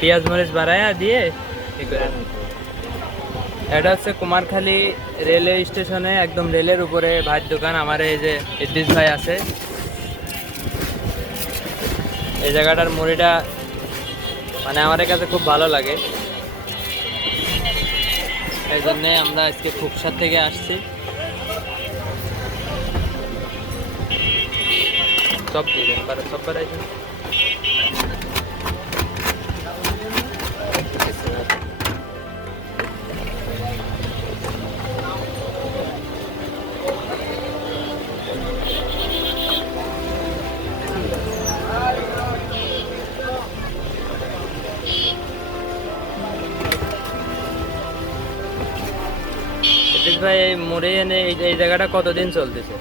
পেঁয়াজ মরিচ বাড়ায়া দিয়ে এটা হচ্ছে কুমারখালী রেলওয়ে স্টেশনে, একদম রেলের উপরে ভাইয়ের দোকান। আমার এই যে ইদ্রিস ভাই আছে, এই জায়গাটার মুড়িটা মানে আমার কাছে খুব ভালো লাগে, এই জন্যে আমরা আজকে খুবসার থেকে আসছি। সব দিবেন সব বাড়াইছেন। ভাই এই মুড়ি এনে এই জায়গাটা কতদিন চলতেছে?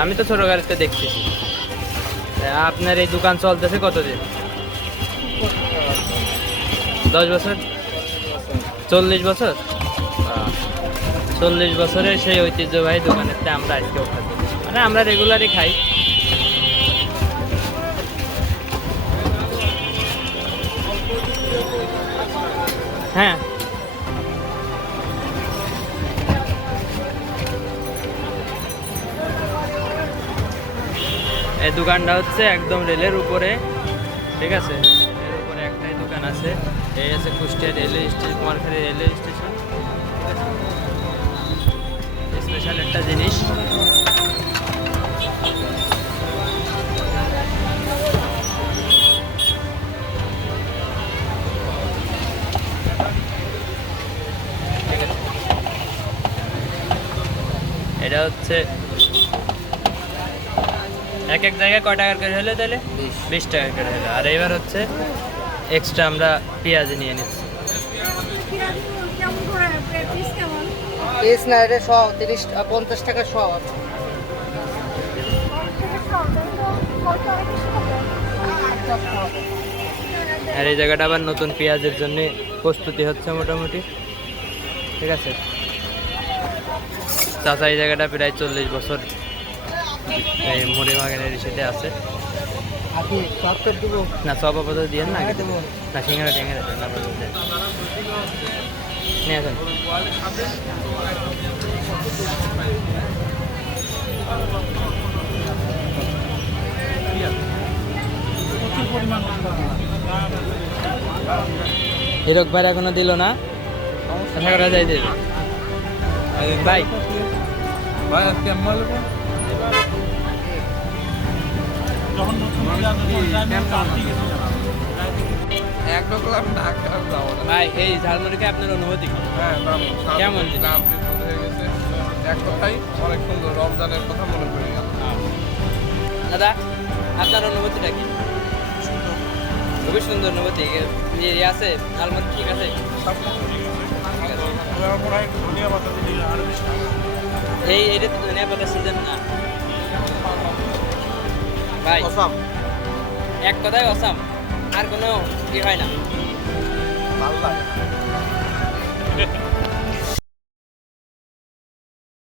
আমি তো ছোট গাড়িতে দেখতেছি। আপনার এই দোকান চলতেছে কতদিন? 10 বছর? 40 বছর? 40 বছরের সেই ঐতিহ্যবাহী দোকানের আমরা আজকেও খাবো, মানে আমরা রেগুলারই খাই। হ্যাঁ, এই দোকানটা হচ্ছে একদম রেলের উপরে, ঠিক আছে? রেলের উপরে একটাই দোকান আছে, এই আছে Kushtia railway station, Kumarkhali railway station. Special একটা জিনিস। এটা হচ্ছে এক এক জায়গায় কয় টাকার করে হলে তাহলে 20 টাকা করে হলো। আর এবার হচ্ছে এক্সট্রা আমরা পেঁয়াজ নিয়ে নিচ্ছি। পিস না, এটা 50 টাকা সব। আর এই জায়গাটা আবার নতুন পেঁয়াজের জন্য প্রস্তুতি হচ্ছে মোটামুটি, ঠিক আছে? চাচা এই জায়গাটা প্রায় 40 বছর এই মুড়ি বাগানের সাথে আছে। না সব আপাতত দিয়ে না, আগে দেবো না, সিঙ্গারা টেঙ্গারা দেন আপাতত দেন, নিয়ে আসেন। হিরক ভাই এখনো দিল না, আশা করা যায় দেবে। ভাই ভাই আজকে ভাই এই ঝালমুড়িকে আপনার অনুভূতি কেমন? এক কথাই অনেক সুন্দর, রমজানের কথা মনে পড়ে গেল। দাদা আপনার অনুভূতিটা কি? খুবই সুন্দর অনুভূতি আছে, ঝালমুড়ি ঠিক আছে। এই এটা তো ধনিয়া পাতার সিজন না ভাই, এক কথায় অসাম, আর কোনো ই হয় না। ভালো লাগে।